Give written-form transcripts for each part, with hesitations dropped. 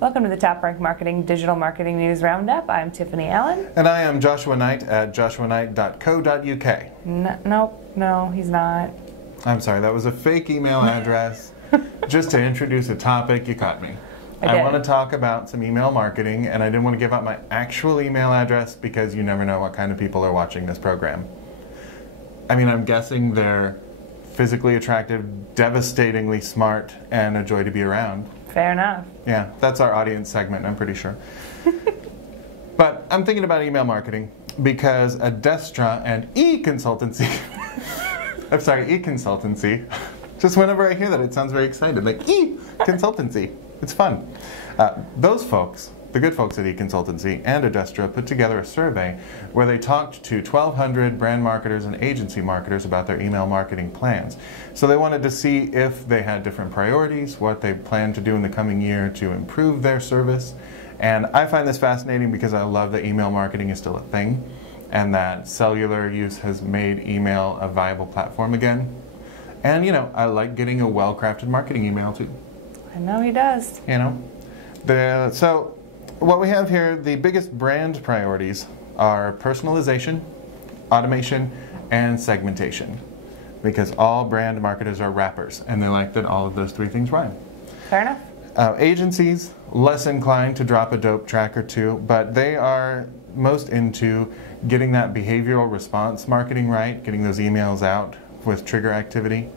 Welcome to the TopRank Marketing Digital Marketing News Roundup. I'm Tiffany Allen. And I am Joshua Nite at joshuanite.co.uk. Nope, no, he's not. I'm sorry, that was a fake email address. Just to introduce a topic, you caught me. I want to talk about some email marketing, and I didn't want to give out my actual email address because you never know what kind of people are watching this program. I mean, I'm guessing they're physically attractive, devastatingly smart, and a joy to be around. Fair enough. Yeah, that's our audience segment, I'm pretty sure. But I'm thinking about email marketing because Adestra and e-consultancy, I'm sorry, e-consultancy, just whenever I hear that it sounds very excited, like e-consultancy. It's fun. Those folks, the good folks at eConsultancy and Adestra, put together a survey where they talked to 1,200 brand marketers and agency marketers about their email marketing plans. So they wanted to see if they had different priorities, what they plan to do in the coming year to improve their service. And I find this fascinating because I love that email marketing is still a thing and that cellular use has made email a viable platform again. And you know, I like getting a well-crafted marketing email too. I know he does. You know, so what we have here, the biggest brand priorities are personalization, automation, and segmentation. Because all brand marketers are rappers, and they like that all of those three things rhyme. Fair enough. Agencies, less inclined to drop a dope track or two, but they are most into getting that behavioral response marketing right, getting those emails out with trigger activity.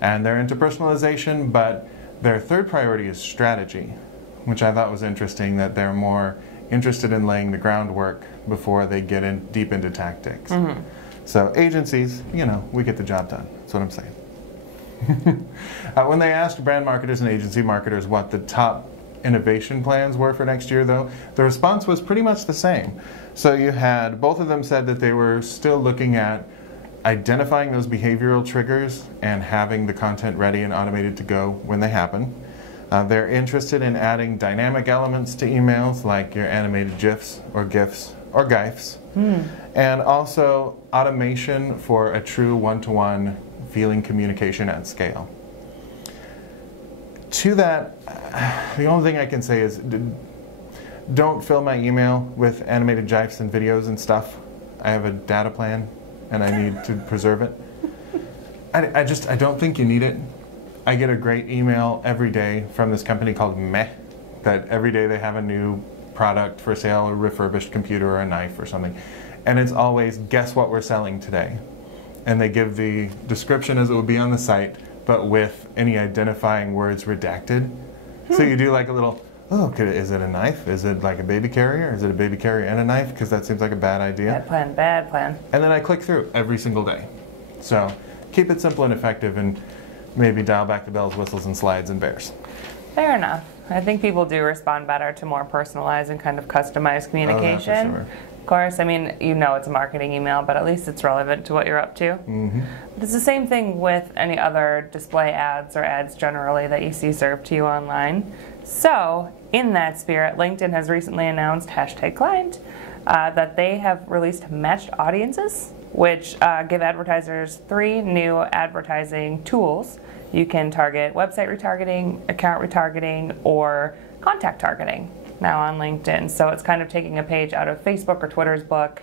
And they're into personalization, but their third priority is strategy, which I thought was interesting, that they're more interested in laying the groundwork before they get in deep into tactics. Mm-hmm. So agencies, you know, we get the job done. That's what I'm saying. When they asked brand marketers and agency marketers what the top innovation plans were for next year, though, the response was pretty much the same. So you had, both of them said that they were still looking at identifying those behavioral triggers and having the content ready and automated to go when they happen. They're interested in adding dynamic elements to emails like your animated GIFs or GIFs or GIFs. And also automation for a true one-to-one feeling communication at scale. To that, the only thing I can say is don't fill my email with animated GIFs and videos and stuff. I have a data plan and I need to preserve it. I don't think you need it. I get a great email every day from this company called Meh, that every day they have a new product for sale, a refurbished computer or a knife or something. And it's always, guess what we're selling today? And they give the description as it would be on the site, but with any identifying words redacted. So you do like a little, oh, is it a knife? Is it like a baby carrier? Is it a baby carrier and a knife? Because that seems like a bad idea. Bad plan, bad plan. And then I click through every single day. So keep it simple and effective and maybe dial back the bells, whistles, and slides and bears. Fair enough. I think people do respond better to more personalized and kind of customized communication. Oh, for sure. Of course, I mean, you know it's a marketing email, but at least it's relevant to what you're up to. Mm-hmm. But it's the same thing with any other display ads or ads generally that you see served to you online. So, in that spirit, LinkedIn has recently announced, #client, that they have released matched audiences, which give advertisers 3 new advertising tools. You can target website retargeting, account retargeting, or contact targeting now on LinkedIn. So it's kind of taking a page out of Facebook or Twitter's book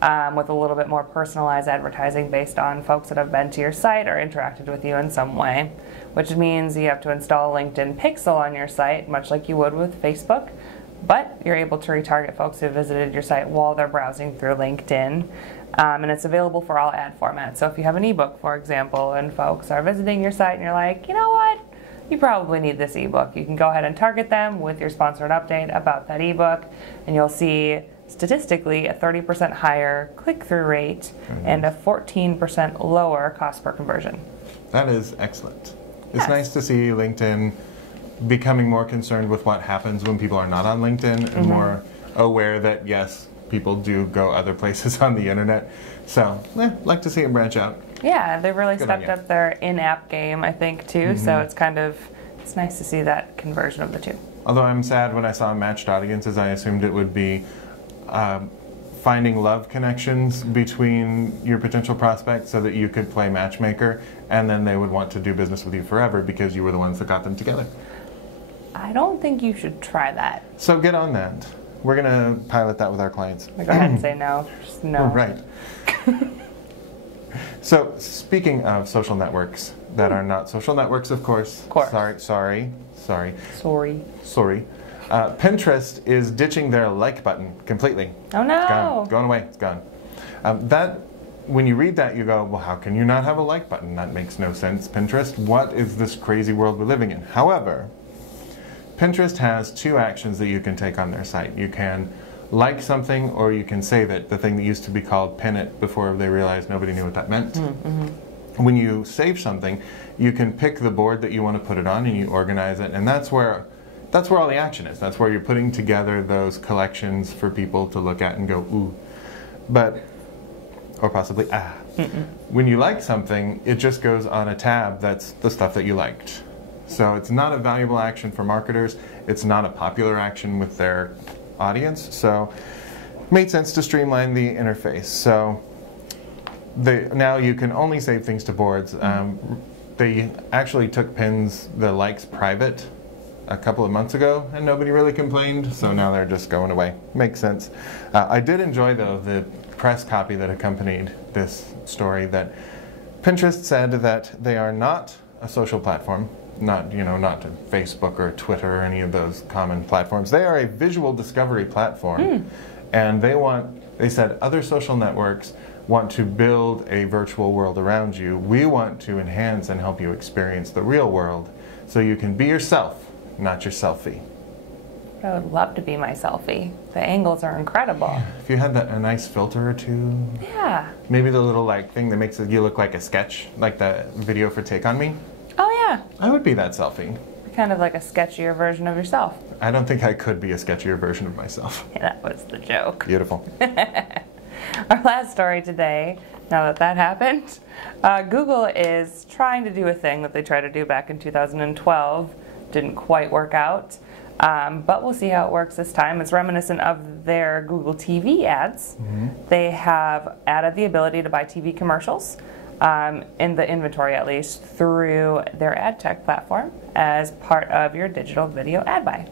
with a little bit more personalized advertising based on folks that have been to your site or interacted with you in some way, which means you have to install a LinkedIn Pixel on your site, much like you would with Facebook, but you're able to retarget folks who visited your site while they're browsing through LinkedIn. And it's available for all ad formats. So if you have an ebook, for example, and folks are visiting your site and you're like, you know what? You probably need this ebook. You can go ahead and target them with your sponsored update about that ebook, and you'll see statistically a 30% higher click-through rate and a 14% lower cost per conversion. That is excellent. It's nice to see LinkedIn becoming more concerned with what happens when people are not on LinkedIn and more aware that, yes, people do go other places on the internet. So, like to see them branch out. Yeah, they've really stepped up their in-app game, I think, too. So it's nice to see that conversion of the two. Although I'm sad when I saw matched audiences, I assumed it would be finding love connections between your potential prospects so that you could play matchmaker, and then they would want to do business with you forever because you were the ones that got them together. I don't think you should try that. So get on that. We're going to pilot that with our clients. Go ahead and say no. Just no. Right. So speaking of social networks that are not social networks, of course. Of course. Sorry. Pinterest is ditching their like button completely. Oh no! It's gone. Going away. It's gone. When you read that, you go, well, how can you not have a like button? That makes no sense. Pinterest, what is this crazy world we're living in? However, Pinterest has two actions that you can take on their site. You can like something, or you can save it, the thing that used to be called pin it before they realized nobody knew what that meant. Mm-hmm. When you save something, you can pick the board that you want to put it on and you organize it, and that's where all the action is. That's where you're putting together those collections for people to look at and go, ooh. Or possibly, ah. Mm-mm. When you like something, it just goes on a tab that's the stuff that you liked. So it's not a valuable action for marketers. It's not a popular action with their audience. So it made sense to streamline the interface. So now you can only save things to boards. They actually took the likes private a couple of months ago, and nobody really complained, so now they're just going away. Makes sense. I did enjoy, though, the press copy that accompanied this story, that Pinterest said that they are not a social platform, not Facebook or Twitter or any of those common platforms. They are a visual discovery platform, and they said other social networks want to build a virtual world around you. We want to enhance and help you experience the real world so you can be yourself, not your selfie. I would love to be my selfie. The angles are incredible. If you had a nice filter or two. Yeah. Maybe the little thing that makes you look like a sketch, like the video for Take On Me. Oh yeah. I would be that selfie. Kind of like a sketchier version of yourself. I don't think I could be a sketchier version of myself. Yeah, that was the joke. Beautiful. Our last story today, now that happened, Google is trying to do a thing that they tried to do back in 2012. Didn't quite work out, but we'll see how it works this time. It's reminiscent of their Google TV ads. Mm-hmm. They have added the ability to buy TV commercials, in the inventory at least, through their ad tech platform as part of your digital video ad buy.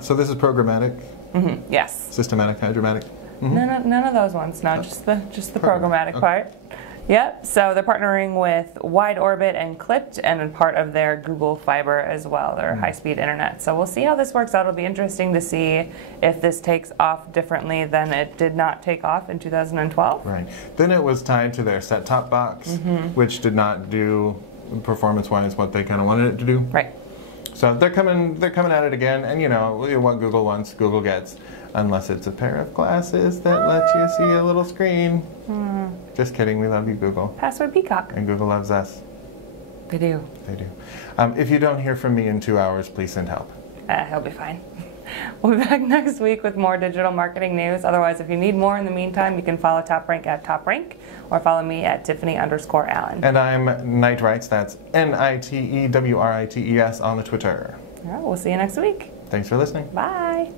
So this is programmatic? Mm-hmm. Yes. Systematic, hydromatic? Mm-hmm. None of those ones. No, just the programmatic part. Yep. So they're partnering with Wide Orbit and Clipped, and part of their Google Fiber as well, their high-speed internet. So we'll see how this works out. It'll be interesting to see if this takes off differently than it did not take off in 2012. Right. Then it was tied to their set-top box, which did not do performance-wise what they kind of wanted it to do. Right. So they're coming at it again, and what Google wants, Google gets. Unless it's a pair of glasses that let you see a little screen. Just kidding, we love you, Google. Password Peacock. And Google loves us. They do. They do. If you don't hear from me in 2 hours, please send help. He'll be fine. We'll be back next week with more digital marketing news. Otherwise, if you need more in the meantime, you can follow TopRank at TopRank, or follow me at Tiffani_Allen. And I'm Nitewrites, that's Nitewrites on the Twitter. All right, we'll see you next week. Thanks for listening. Bye.